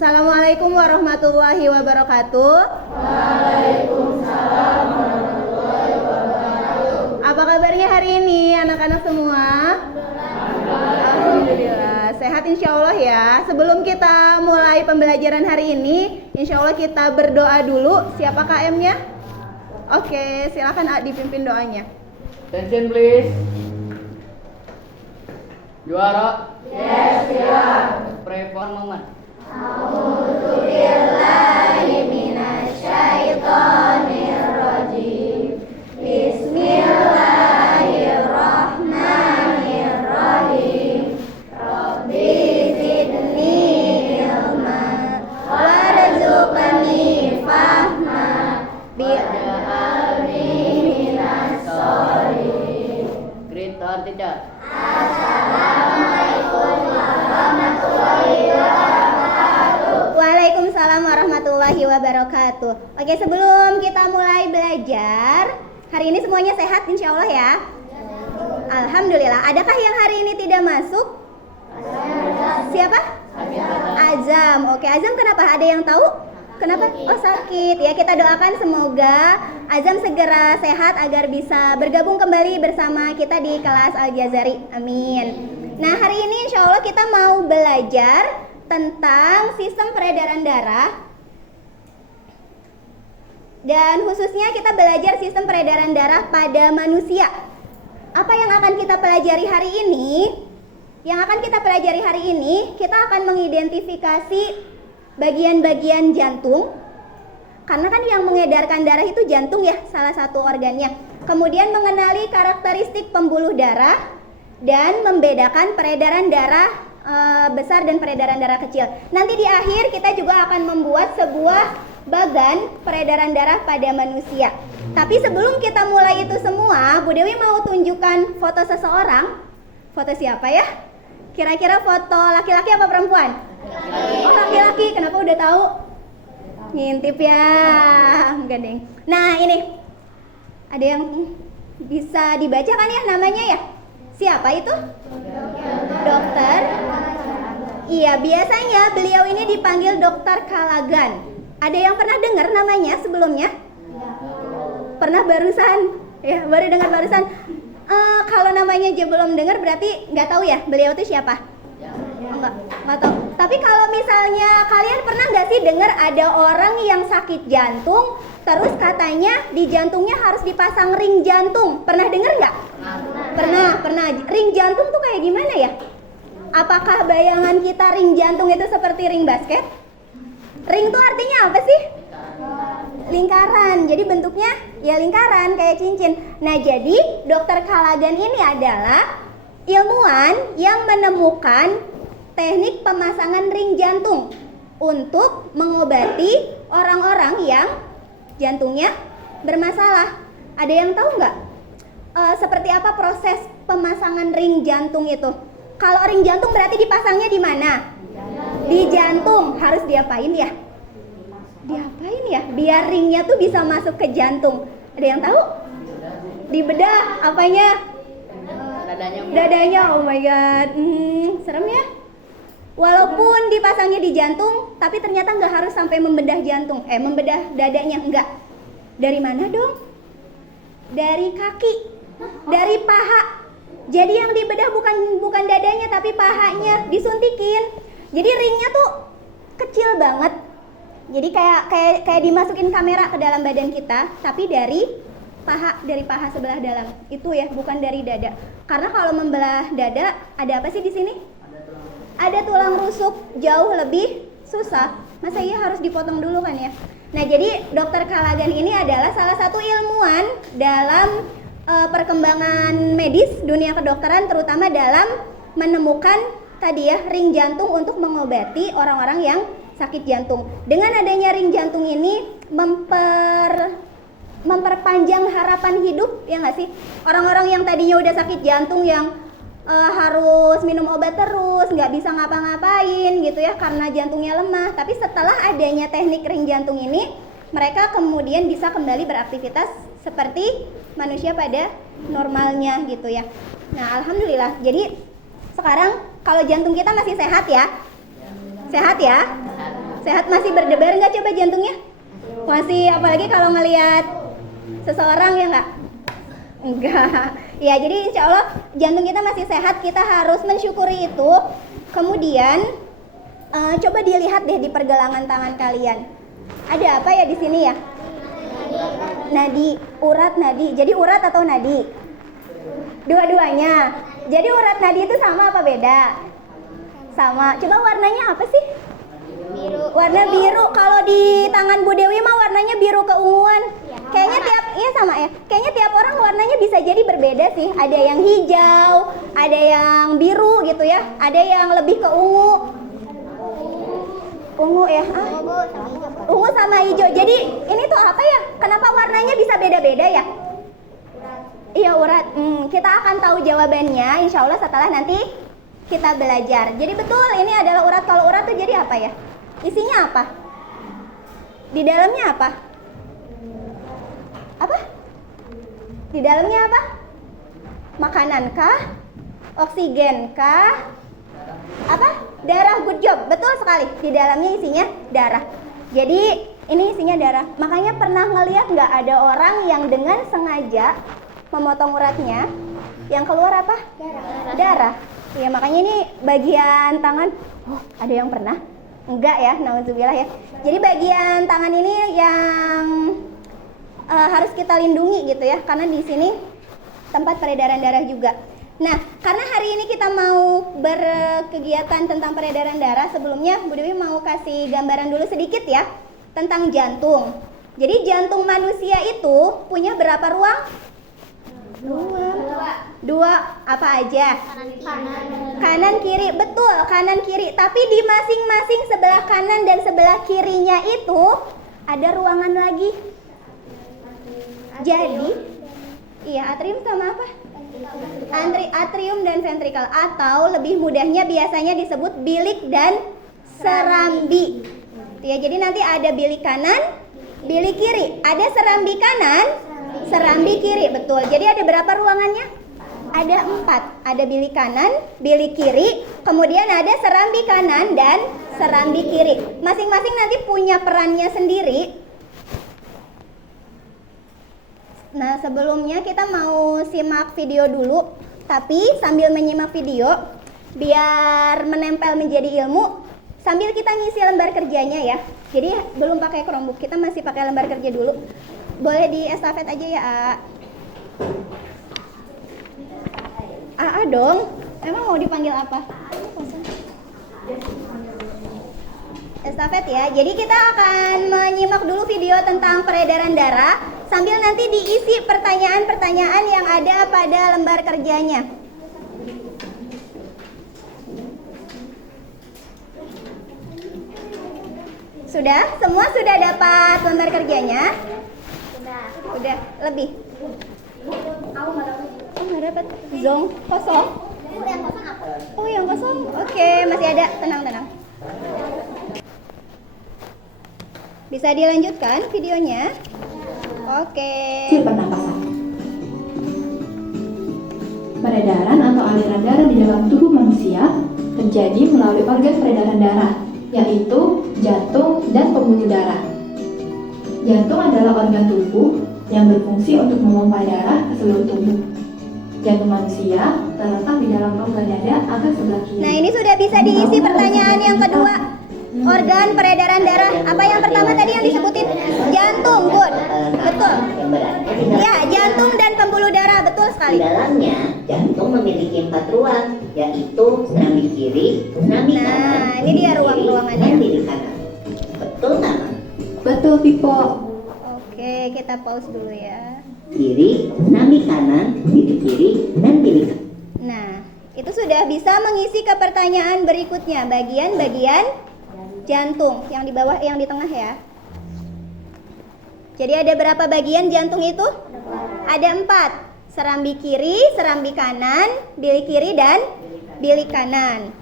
Assalamualaikum warahmatullahi wabarakatuh. Waalaikumsalam warahmatullahi wabarakatuh. Apa kabarnya hari ini anak-anak semua? Alhamdulillah, sehat insya Allah ya. Sebelum kita mulai pembelajaran hari ini, insya Allah kita berdoa dulu. Siapa KM-nya? Oke, silakan dipimpin doanya. Attention please. Juara. Yes, siap. Pray for moment. A'udzubillahi minasyaitonirrajim. Bismillahirrahmanirrahim. Rabbi zidni ilma warzuqni fahma waj'alni minas sholihin. Greet our teacher. Waalaikumsalam warahmatullahi wabarakatuh. Oke, sebelum kita mulai belajar, hari ini semuanya sehat insya Allah ya? Alhamdulillah. Adakah yang hari ini tidak masuk? Siapa? Azam. Oke, Azam kenapa? Ada yang tahu? Kenapa? Oh, sakit. Ya, kita doakan semoga Azam segera sehat agar bisa bergabung kembali bersama kita di kelas Al-Jazari. Amin. Nah, hari ini insya Allah kita mau belajar tentang sistem peredaran darah. Dan khususnya kita belajar sistem peredaran darah pada manusia. Apa yang akan kita pelajari hari ini? Yang akan kita pelajari hari ini, kita akan mengidentifikasi bagian-bagian jantung. Karena kan yang mengedarkan darah itu jantung ya, salah satu organnya. Kemudian mengenali karakteristik pembuluh darah dan membedakan peredaran darah besar dan peredaran darah kecil. Nanti di akhir kita juga akan membuat sebuah bagan peredaran darah pada manusia. Tapi sebelum kita mulai itu semua, Bu Dewi mau tunjukkan foto seseorang. Foto siapa ya? Kira-kira foto laki-laki apa perempuan? Oh, laki-laki. Kenapa udah tahu? Ngintip ya. Enggak deng. Nah, ini ada yang bisa dibaca kan ya namanya ya? Siapa itu? Dokter. Iya, biasanya beliau ini dipanggil Dokter Kalagan. Ada yang pernah dengar namanya sebelumnya? Pernah barusan? Ya, baru dengar barusan. Kalau namanya aja belum dengar berarti nggak tahu ya beliau itu siapa? Oh, nggak tahu. Tapi kalau misalnya kalian pernah nggak sih dengar ada orang yang sakit jantung, terus katanya di jantungnya harus dipasang ring jantung? Pernah dengar nggak? Pernah. Ring jantung tuh kayak gimana ya? Apakah bayangan kita ring jantung itu seperti ring basket? Ring tuh artinya apa sih? Lingkaran. Jadi bentuknya ya lingkaran kayak cincin. Nah, jadi Dokter Kalagan ini adalah ilmuwan yang menemukan teknik pemasangan ring jantung untuk mengobati orang-orang yang jantungnya bermasalah. Ada yang tahu nggak? Seperti apa proses pemasangan ring jantung itu? Kalau ring jantung berarti dipasangnya di mana? Di jantung. Harus diapain ya? Diapain ya? Biar ringnya tuh bisa masuk ke jantung. Ada yang tahu? Di bedah. Apanya? Dadanya. Oh my god. Serem ya? Walaupun dipasangnya di jantung, tapi ternyata nggak harus sampai membedah jantung. Membedah dadanya. Enggak. Dari mana dong? Dari kaki. Dari paha. Jadi yang dibedah bukan dadanya tapi pahanya, disuntikin. Jadi ringnya tuh kecil banget. Jadi kayak dimasukin kamera ke dalam badan kita, tapi dari paha sebelah dalam. Itu ya, bukan dari dada. Karena kalau membelah dada, ada apa sih di sini? Ada tulang rusuk, jauh lebih susah. Masa iya harus dipotong dulu kan ya? Nah, jadi Dokter Kalagan ini adalah salah satu ilmuwan dalam perkembangan medis dunia kedokteran, terutama dalam menemukan tadi ya ring jantung untuk mengobati orang-orang yang sakit jantung. Dengan adanya ring jantung ini memperpanjang harapan hidup, ya nggak sih? Orang-orang yang tadinya udah sakit jantung yang harus minum obat terus, nggak bisa ngapa-ngapain gitu ya karena jantungnya lemah. Tapi setelah adanya teknik ring jantung ini, mereka kemudian bisa kembali beraktivitas seperti manusia pada normalnya gitu ya. Nah, alhamdulillah. Jadi sekarang kalau jantung kita masih sehat ya? Sehat ya? Sehat, masih berdebar nggak coba jantungnya? Masih, apalagi kalau ngelihat seseorang ya nggak? Enggak. Ya, jadi insya Allah jantung kita masih sehat, kita harus mensyukuri itu. Kemudian coba dilihat deh di pergelangan tangan kalian. Ada apa ya di sini ya? Nadi, urat nadi. Jadi urat atau nadi? Dua-duanya. Jadi urat nadi itu sama apa beda? Sama. Coba warnanya apa sih? Biru. Warna biru. Kalau di tangan Bu Dewi mah warnanya biru keunguan. Kayaknya tiap, iya sama ya. Kayaknya tiap orang warnanya bisa jadi berbeda sih. Ada yang hijau, ada yang biru gitu ya. Ada yang lebih ke ungu. Ungu ya. Ungu sama hijau. Jadi ini tuh apa ya? Kenapa warnanya bisa beda-beda ya? Iya, urat. Kita akan tahu jawabannya insya Allah setelah nanti kita belajar. Jadi betul ini adalah urat. Kalau urat tuh jadi apa ya? Isinya apa? Di dalamnya apa? Apa? Di dalamnya apa? Makanan kah? Oksigen kah? Apa? Darah, good job. Betul sekali. Di dalamnya isinya darah. Jadi ini isinya darah. Makanya pernah ngelihat nggak ada orang yang dengan sengaja memotong uratnya, yang keluar apa? Darah. Ya makanya ini bagian tangan. Oh, ada yang pernah? Enggak ya, nauzubillah ya. Jadi bagian tangan ini yang harus kita lindungi gitu ya, karena di sini tempat peredaran darah juga. Nah, karena hari ini kita mau berkegiatan tentang peredaran darah, sebelumnya Bu Dewi mau kasih gambaran dulu sedikit ya tentang jantung. Jadi jantung manusia itu punya berapa ruang? Dua. Apa aja? Kanan kiri, betul, kanan kiri. Tapi di masing-masing sebelah kanan dan sebelah kirinya itu ada ruangan lagi. Jadi, iya, atrium sama apa? Atrium dan ventrikel, atau lebih mudahnya biasanya disebut bilik dan serambi. Ya, jadi nanti ada bilik kanan, bilik kiri. Ada serambi kanan, serambi kiri, betul. Jadi ada berapa ruangannya? Ada 4. Ada bilik kanan, bilik kiri, kemudian ada serambi kanan dan serambi kiri. Masing-masing nanti punya perannya sendiri. Nah, sebelumnya kita mau simak video dulu, tapi sambil menyimak video, biar menempel menjadi ilmu, sambil kita ngisi lembar kerjanya ya. Jadi belum pakai Chromebook, kita masih pakai lembar kerja dulu. Boleh di estafet aja ya, A dong. Emang mau dipanggil apa? Estafet ya. Jadi kita akan menyimak dulu video tentang peredaran darah sambil nanti diisi pertanyaan-pertanyaan yang ada pada lembar kerjanya. Sudah? Semua sudah dapat lembar kerjanya? Udah lebih. Oh, nggak dapat. Zong kosong. Oh, yang kosong. Oke, masih ada. Tenang. Bisa dilanjutkan videonya? Oke. Pernapasan. Peredaran atau aliran darah di dalam tubuh manusia terjadi melalui organ peredaran darah, yaitu jantung dan pembuluh darah. Jantung adalah organ tubuh yang berfungsi untuk memompa darah ke seluruh tubuh. Jantung manusia terletak di dalam rongga dada agak sebelah kiri. Nah, ini sudah bisa diisi pertanyaan yang kedua. Organ peredaran darah. Apa yang pertama tadi yang disebutin? Jantung, good. Betul. Ya, jantung dan pembuluh darah, betul Di sekali. dalamnya, jantung memiliki 4 ruang, yaitu serambi kiri, serambi Nah, kanan, ini dia bilik kiri, ruang-ruangannya. dan bilik kanan. Betul nggak, Ma? Betul, Pipo. Oke, kita pause dulu ya. Kiri, serambi kanan, bilik kiri, dan bilik kanan. Nah, itu sudah bisa mengisi ke pertanyaan berikutnya. Bagian-bagian jantung yang di bawah, yang di tengah ya. Jadi ada berapa bagian jantung itu? Ada 4. Serambi kiri, serambi kanan, bilik kiri, dan bilik kanan.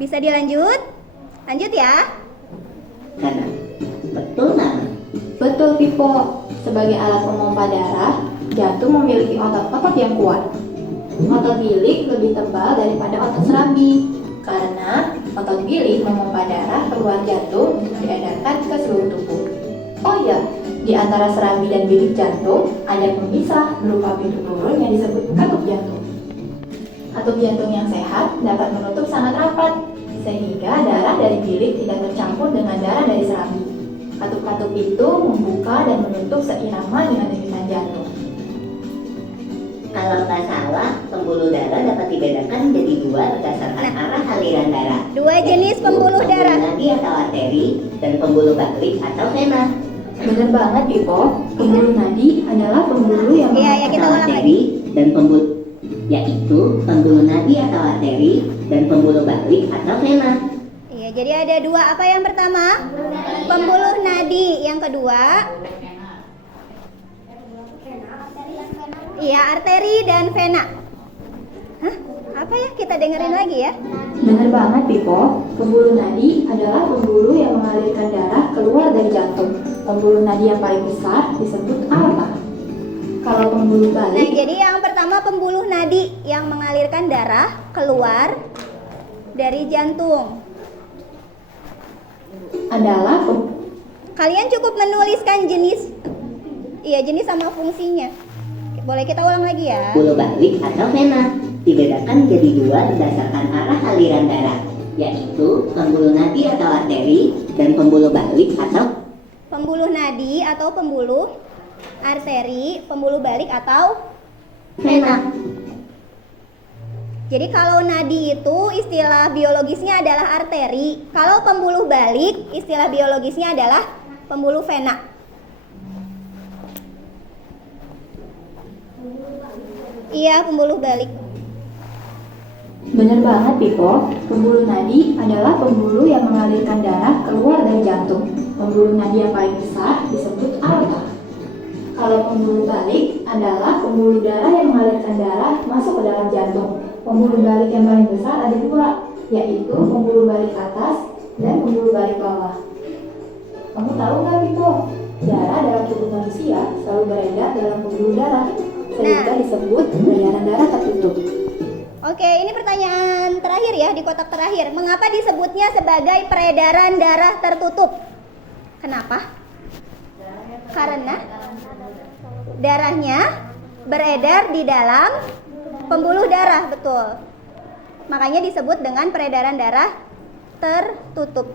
Bisa dilanjut? Lanjut ya. Kanan. Betul nggak, Ma? Betul, Pipo. Pipo. Sebagai alat pemompa darah, jantung memiliki otot-otot yang kuat. Otot bilik lebih tebal daripada otot serambi, karena otot bilik memompa darah keluar jantung untuk diedarkan ke seluruh tubuh. Oh iya, di antara serambi dan bilik jantung ada pemisah berupa pintu turun yang disebut katup jantung. Katup jantung yang sehat dapat menutup sangat rapat, sehingga darah dari bilik tidak tercampur dengan darah dari serambi. Katup-katup itu membuka dan menutup seirama dengan denyutan jantung. Kalau nggak salah, pembuluh darah dapat dibedakan menjadi dua berdasarkan arah aliran darah. Dua jenis pembuluh darah. Pembuluh nadi atau arteri dan pembuluh balik atau vena. Benar banget, Pipo. Pembuluh nadi adalah pembuluh yang Iya, kita Atau ulang lagi. arteri dan pembuluh yaitu pembuluh nadi atau arteri dan pembuluh balik atau vena. Iya, jadi ada dua. Apa yang pertama? Pembuluh nadi. Yang kedua? Iya, arteri dan vena. Hah? Apa ya? Kita dengerin lagi ya. Benar banget, Pipo. Pembuluh nadi adalah pembuluh yang mengalirkan darah keluar dari jantung. Pembuluh nadi yang paling besar disebut aorta. Kalau pembuluh Nah, balik jadi yang pertama pembuluh nadi yang mengalirkan darah keluar dari jantung. adalah Kalian cukup menuliskan jenis, iya jenis sama fungsinya. Boleh kita ulang lagi ya? Pembuluh balik atau vena dibedakan menjadi dua berdasarkan arah aliran darah, yaitu pembuluh nadi atau arteri dan pembuluh balik atau Pembuluh nadi atau pembuluh arteri, pembuluh balik atau vena. Jadi kalau nadi itu istilah biologisnya adalah arteri, kalau pembuluh balik istilah biologisnya adalah pembuluh vena. Iya, pembuluh balik. Benar banget, Pipo. Pembuluh nadi adalah pembuluh yang mengalirkan darah keluar dari jantung. Pembuluh nadi yang paling besar disebut aorta. Kalau pembuluh balik adalah pembuluh darah yang mengalirkan darah masuk ke dalam jantung. Pembuluh balik yang paling besar ada dua, yaitu pembuluh balik atas dan pembuluh balik bawah. Kamu tahu nggak, Pipo? Darah dalam tubuh manusia selalu beredar dalam pembuluh darah, sehingga disebut peredaran darah tertutup. Oke, ini pertanyaan terakhir ya di kotak terakhir. Mengapa disebutnya sebagai peredaran darah tertutup? Kenapa? Karena darahnya beredar di dalam pembuluh darah, betul. Makanya disebut dengan peredaran darah tertutup.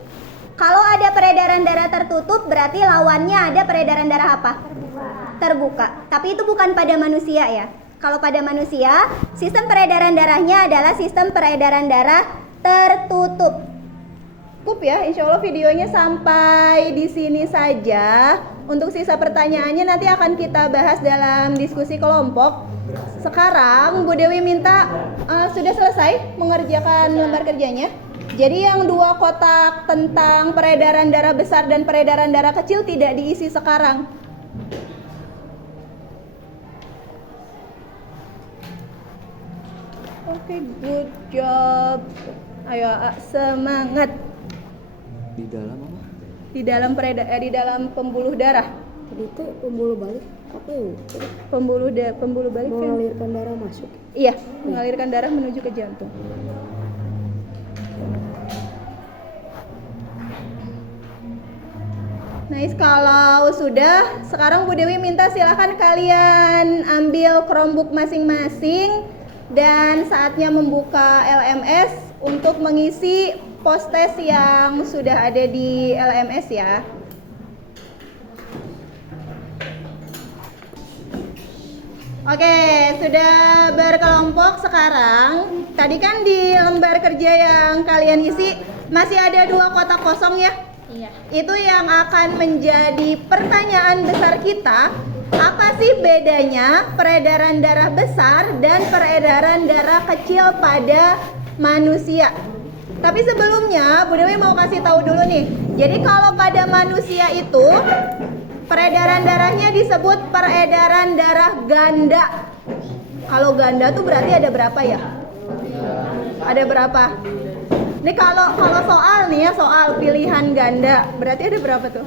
Kalau ada peredaran darah tertutup, berarti lawannya ada peredaran darah apa? Terbuka. Tapi itu bukan pada manusia ya. Kalau pada manusia, sistem peredaran darahnya adalah sistem peredaran darah tertutup. Cukup ya, insya Allah videonya sampai di sini saja. Untuk sisa pertanyaannya nanti akan kita bahas dalam diskusi kelompok. Sekarang Bu Dewi minta sudah selesai mengerjakan lembar kerjanya. Jadi yang dua kotak tentang peredaran darah besar dan peredaran darah kecil tidak diisi sekarang. Oke, good job. Ayo, semangat. Di dalam apa? Di dalam pembuluh darah. Tadi itu pembuluh balik apa ya? Pembuluh balik kan? Mengalirkan darah masuk. Iya, mengalirkan darah menuju ke jantung. Nice, kalau sudah, sekarang Bu Dewi minta silakan kalian ambil Chromebook masing-masing dan saatnya membuka LMS untuk mengisi post-test yang sudah ada di LMS ya. Oke, sudah berkelompok sekarang. Tadi kan di lembar kerja yang kalian isi masih ada dua kotak kosong ya? Iya. Itu yang akan menjadi pertanyaan besar kita. Apa sih bedanya peredaran darah besar dan peredaran darah kecil pada manusia? Tapi sebelumnya Bu Dewi mau kasih tahu dulu nih. Jadi kalau pada manusia itu peredaran darahnya disebut peredaran darah ganda. Kalau ganda tuh berarti ada berapa ya? Ada berapa? Nih kalau soal nih ya, soal pilihan ganda, berarti ada berapa tuh?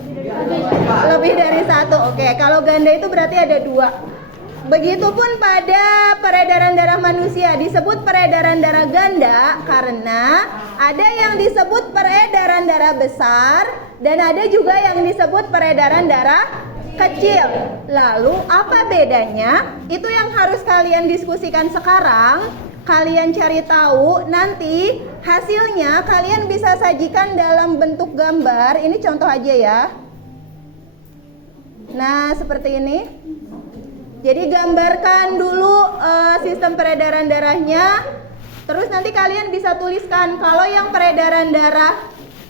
Lebih dari satu. Oke, kalau ganda itu berarti ada 2. Begitupun pada peredaran darah manusia, disebut peredaran darah ganda karena ada yang disebut peredaran darah besar dan ada juga yang disebut peredaran darah kecil. Lalu apa bedanya? Itu yang harus kalian diskusikan sekarang. Kalian cari tahu, nanti hasilnya kalian bisa sajikan dalam bentuk gambar. Ini contoh aja ya. Nah, seperti ini. Jadi gambarkan dulu sistem peredaran darahnya. Terus nanti kalian bisa tuliskan kalau yang peredaran darah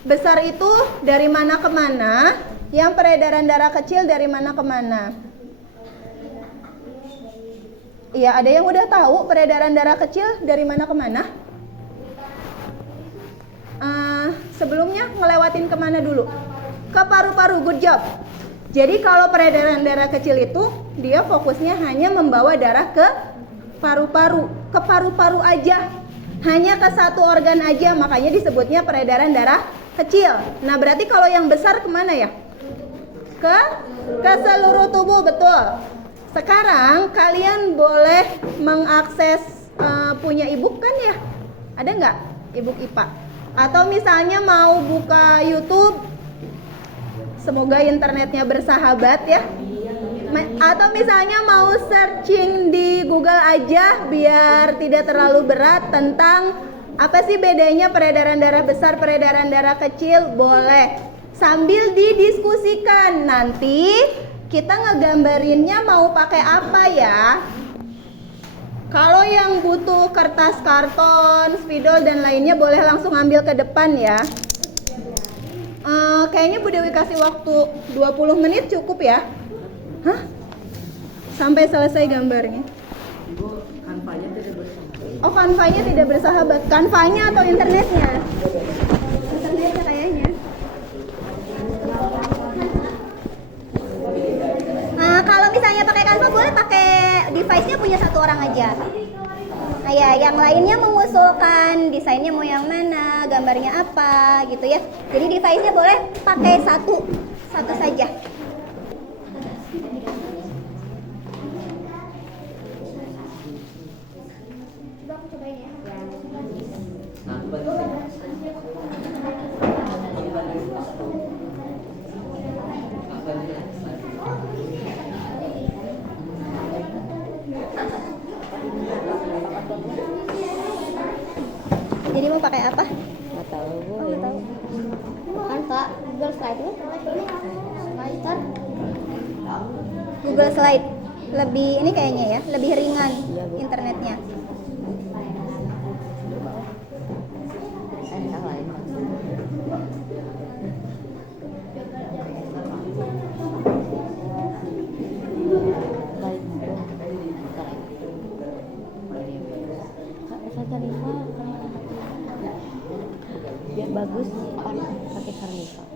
besar itu dari mana ke mana, yang peredaran darah kecil dari mana ke mana. Iya, ada yang udah tahu peredaran darah kecil dari mana ke mana? Sebelumnya ngelewatin kemana dulu? Ke paru-paru, good job. Jadi kalau peredaran darah kecil itu dia fokusnya hanya membawa darah ke paru-paru, ke paru-paru aja, hanya ke satu organ aja, makanya disebutnya peredaran darah kecil. Nah berarti kalau yang besar kemana ya? Ke seluruh tubuh, betul. Sekarang kalian boleh mengakses punya e-book kan ya? Ada nggak e-book IPA? Atau misalnya mau buka YouTube, semoga internetnya bersahabat ya. Atau misalnya mau searching di Google aja biar tidak terlalu berat tentang apa sih bedanya peredaran darah besar, peredaran darah kecil, boleh. Sambil didiskusikan, nanti kita ngegambarinnya mau pakai apa ya. Kalau yang butuh kertas karton, spidol dan lainnya boleh langsung ambil ke depan ya. Kayaknya Bu Dewi kasih waktu 20 menit cukup ya? Hah? Sampai selesai gambarnya. Oh, Canva-nya tidak bersahabat. Canva-nya atau internetnya? Internetnya kayaknya. Kalau misalnya pakai Canva boleh pakai device-nya punya satu orang aja. Nah ya, yang lainnya mengusulkan desainnya mau yang mana, gambarnya apa gitu ya. Jadi device-nya boleh pakai satu saja. Coba aku cobain ya. Jadi mau pakai apa? Nggak tahu. Oh, nggak tahu. Canva, Google Slide ya? Slide. Google Slide lebih ini kayaknya ya, lebih ringan internetnya. Biar bagus pakai Carnival.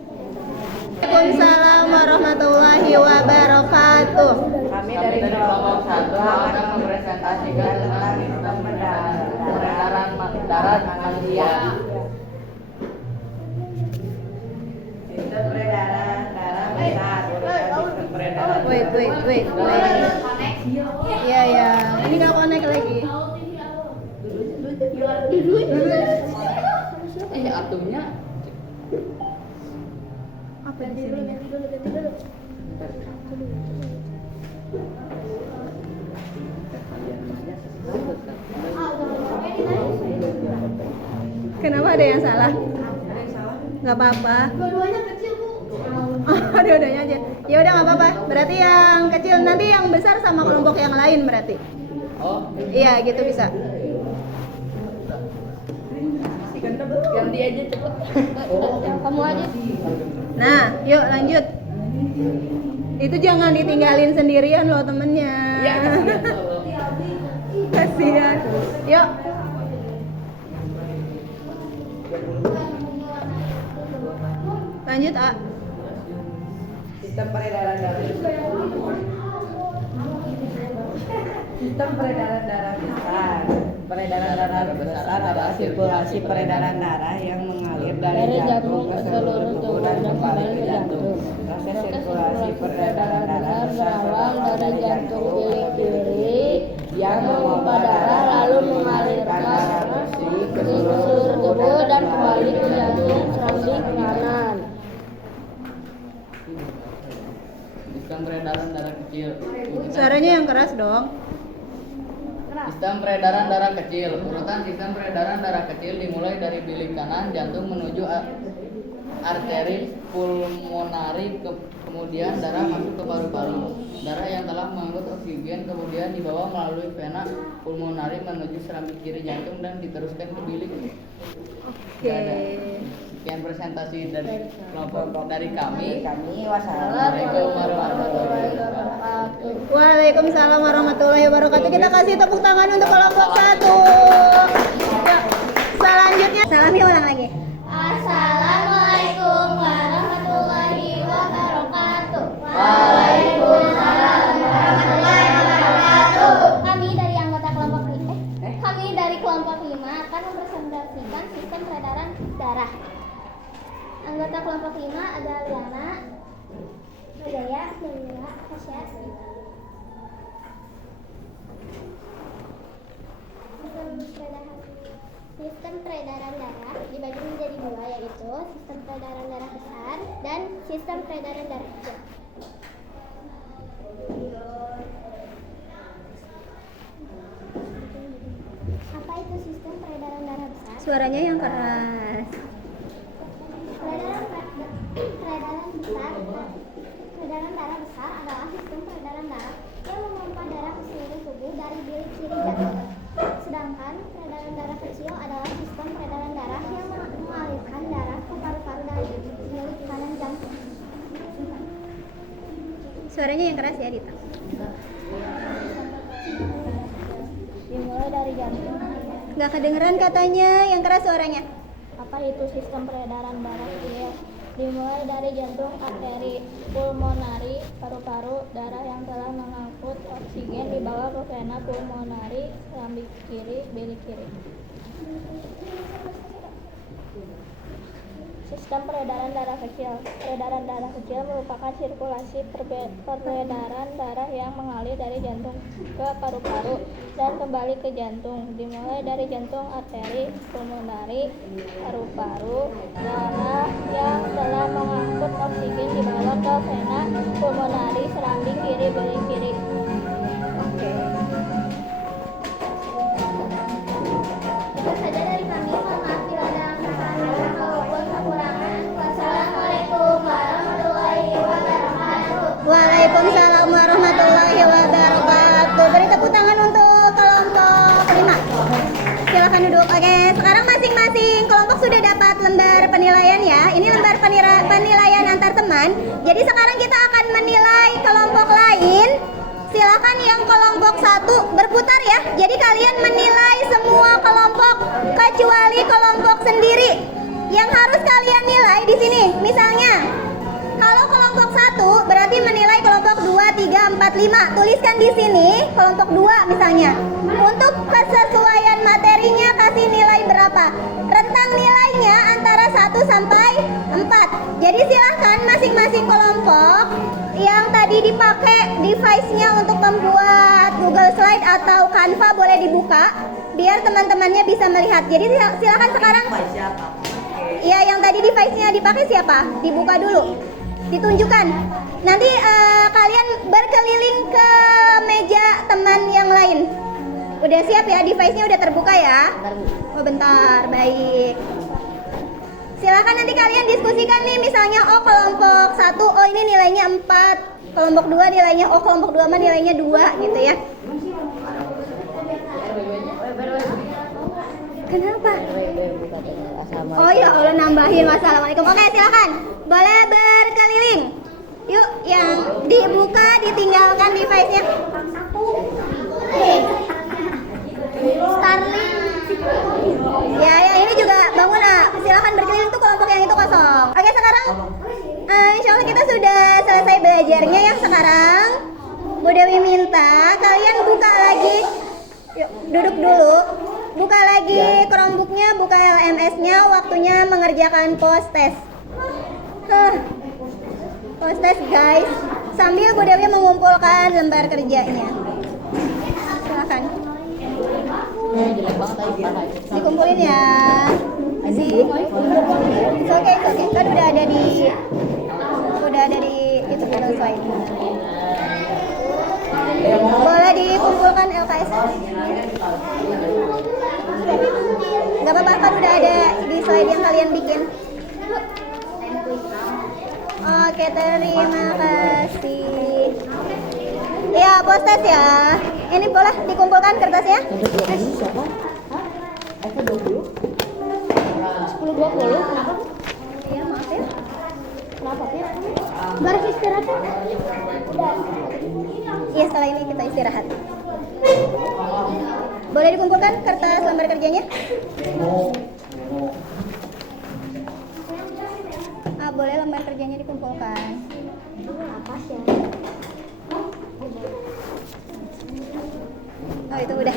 Waalaikumsalam warahmatullahi wabarakatuh. Kami dari kelompok 1 akan mempresentasikan tentang sistem peredaran darah manusia. Sistem peredaran darah besar. Sistem peredaran. Wait. Iya ya, ini nggak connect lagi. Atomnya Apa di sini? Kenapa ada yang salah? Nggak apa-apa. Dua-duanya kecil, Bu. Oh, dua-duanya aja. Ya udah nggak apa-apa. Berarti yang kecil, nanti yang besar sama kelompok yang lain berarti. Iya, gitu bisa. ganti aja cepet. Yang kamu aja. Nah, yuk lanjut. Itu jangan ditinggalin sendirian loh temennya. Ya, Kasihan. Yuk. Lanjut, A. Sistem peredaran darah. Sistem peredaran darah besar. Peredaran darah besar adalah sirkulasi peredaran darah yang mengalir dari jantung ke seluruh tubuh dan kembali ke jantung. Proses sirkulasi peredaran darah berawal dari jantung bilik kiri yang memompa darah lalu mengalirkan darah bersih ke seluruh tubuh dan kembali ke jantung samping kanan. Sistem peredaran darah kecil. Suaranya yang keras dong. Sistem peredaran darah kecil. Urutan sistem peredaran darah kecil dimulai dari bilik kanan jantung menuju arteri pulmonari, kemudian darah masuk ke paru-paru. Darah yang telah mengangkut oksigen kemudian dibawa melalui vena pulmonari menuju serambi kiri jantung dan diteruskan ke bilik. Oke. Sekian presentasi dari kelompok dari kami. Wassalamualaikum warahmatullahi wabarakatuh. Waalaikumsalam warahmatullahi wabarakatuh. Kita kasih tepuk tangan untuk kelompok 1. Ya, selanjutnya salam ya, ulang lagi. Assalamualaikum warahmatullahi wabarakatuh. Waalaikumsalam warahmatullahi wabarakatuh. Kami dari anggota kelompok kami dari kelompok 5 akan mempresentasikan sistem peredaran darah. Anggota kelompok 5 ada Liana, Hidayah, Jamila, Tasya. Sistem peredaran darah dibagi menjadi dua, yaitu sistem peredaran darah besar dan sistem peredaran darah kecil. Apa itu sistem peredaran darah besar? Suaranya yang keras. Peredaran darah besar adalah sistem peredaran darah yang memompa darah ke seluruh tubuh dari bilik kiri jantung. Sedangkan peredaran darah kecil adalah sistem peredaran darah yang mengalirkan darah ke paru-paru dari bilik kanan jantung. Suaranya yang keras ya, Dita. Dimulai dari jantung. Nggak kedengeran katanya, yang keras suaranya. Apa itu sistem peredaran darah kecil? Dimulai dari jantung, arteri pulmonari, paru-paru, darah yang telah mengangkut oksigen dibawa ke vena pulmonari, serambi kiri, bilik kiri. Sistem peredaran darah kecil. Peredaran darah kecil merupakan sirkulasi peredaran darah yang mengalir dari jantung ke paru-paru dan kembali ke jantung. Dimulai dari jantung, arteri pulmonari, paru-paru, darah yang telah mengangkut oksigen dibawa ke vena pulmonari, serambi kiri, bilik kiri. Itu saja dari kami. Mohon maaf bila ada kesalahan maupun kekurangan. Wassalamualaikum warahmatullahi wabarakatuh. Waalaikumsalam warahmatullahi wabarakatuh. Beri tepuk tangan untuk kelompok 5. Silakan duduk. Oke, sekarang masing-masing kelompok sudah dapat lembar penilaian ya. Ini lembar penilaian antar teman. Jadi sekarang kita akan menilai kelompok lain. Silakan yang kelompok 1 berputar ya. Jadi kalian menilai semua kelompok kecuali kelompok sendiri. Yang harus kalian nilai di sini. Misalnya, kalau kelompok 1 berarti menilai kelompok 2, 3, 4, 5. Tuliskan di sini kelompok 2 misalnya. Untuk kesesuaian materinya kasih nilai berapa? Rentang nilainya antara 1 sampai 4. Jadi silahkan masing-masing kelompok yang tadi dipakai device-nya untuk membuat Google Slide atau Canva boleh dibuka biar teman-temannya bisa melihat. Jadi silahkan sekarang. Ya, yang tadi device-nya dipakai siapa? Dibuka dulu. Ditunjukkan. Nanti kalian berkeliling ke meja teman yang lain. Udah siap ya? Device-nya udah terbuka ya? Oh, bentar. Baik. Silakan nanti kalian diskusikan nih, misalnya kelompok 1, ini nilainya 4. Kelompok 2 nilainya, kelompok 2 mah nilainya 2 gitu ya. Kenapa? Oh ya Allah, nambahin. Wassalamualaikum. Oke, silakan. Boleh berkeliling. Yuk, yang dibuka ditinggalkan device-nya. Starling. Ya, yang ini juga bangun. Silakan berkeliling tuh kelompok yang itu kosong. Oke, sekarang insya Allah kita sudah selesai belajarnya ya. Sekarang Bu Dewi minta kalian buka lagi. Yuk, duduk dulu. buka lagi Chromebooknya, buka LMS-nya, waktunya mengerjakan post test. Post test guys, sambil Bu Dewi mengumpulkan lembar kerjanya. Silakan. Dikumpulin ya. Masih. Oke. Kan udah ada di itu slide. Boleh dikumpulkan LKS. Gak apa-apa, kan udah ada di slide yang kalian bikin. Oke, terima kasih. Ya, post test ya. Ini boleh dikumpulkan kertasnya? 10-20, kenapa? Iya, maaf ya. Kenapa sih? Baru istirahat. Iya, setelah ini kita istirahat. Boleh dikumpulkan kertas lembar kerjanya? Boleh lembar kerjanya dikumpulkan. Oh, itu udah.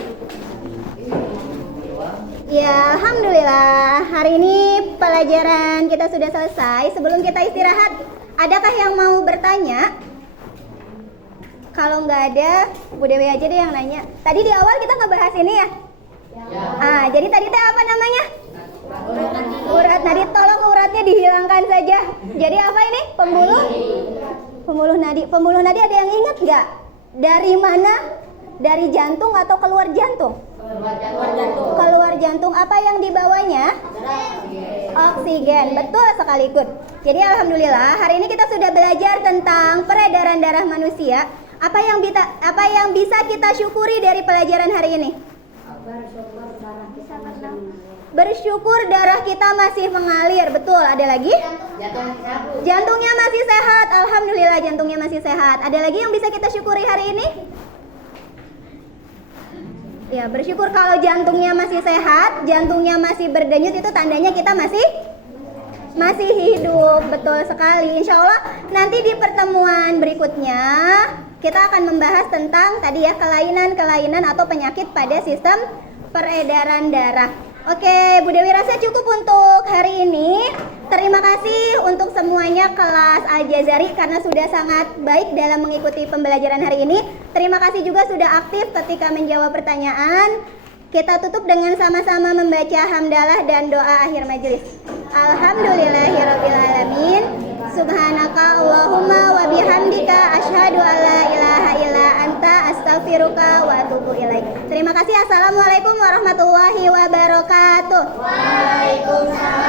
Ya, alhamdulillah. Hari ini pelajaran kita sudah selesai. Sebelum kita istirahat, adakah yang mau bertanya? Kalau nggak ada, Bu Dewi aja deh yang nanya. Tadi di awal kita ngebahas ini ya? Jadi tadi teh apa namanya? Urat nadi. Tolong uratnya dihilangkan saja. Jadi apa ini? Pembuluh nadi. Pembuluh nadi ada yang ingat nggak? Dari mana? Dari jantung atau keluar jantung? Keluar jantung. Apa yang dibawanya? Oksigen. Betul sekali, Kut. Jadi alhamdulillah hari ini kita sudah belajar tentang peredaran darah manusia. Apa yang bisa kita syukuri dari pelajaran hari ini? Bersyukur darah kita masih mengalir. Betul. Ada lagi? Jantungnya masih sehat. Alhamdulillah jantungnya masih sehat. Ada lagi yang bisa kita syukuri hari ini? Ya, bersyukur kalau jantungnya masih sehat, jantungnya masih berdenyut, itu tandanya kita masih hidup. Betul sekali. Insya Allah nanti di pertemuan berikutnya kita akan membahas tentang tadi ya, kelainan-kelainan atau penyakit pada sistem peredaran darah. Oke, Bu Dewi rasa cukup untuk hari ini. Terima kasih untuk semuanya kelas Al-Jazari karena sudah sangat baik dalam mengikuti pembelajaran hari ini. Terima kasih juga sudah aktif ketika menjawab pertanyaan. Kita tutup dengan sama-sama membaca hamdalah dan doa akhir majelis. Alhamdulillahirrabbilalamin. Subhanaka Allahumma wa bihamdika asyhadu an la ilaha illa anta astaghfiruka wa atubu ilaik. Terima kasih. Assalamualaikum warahmatullahi wabarakatuh. Waalaikumsalam.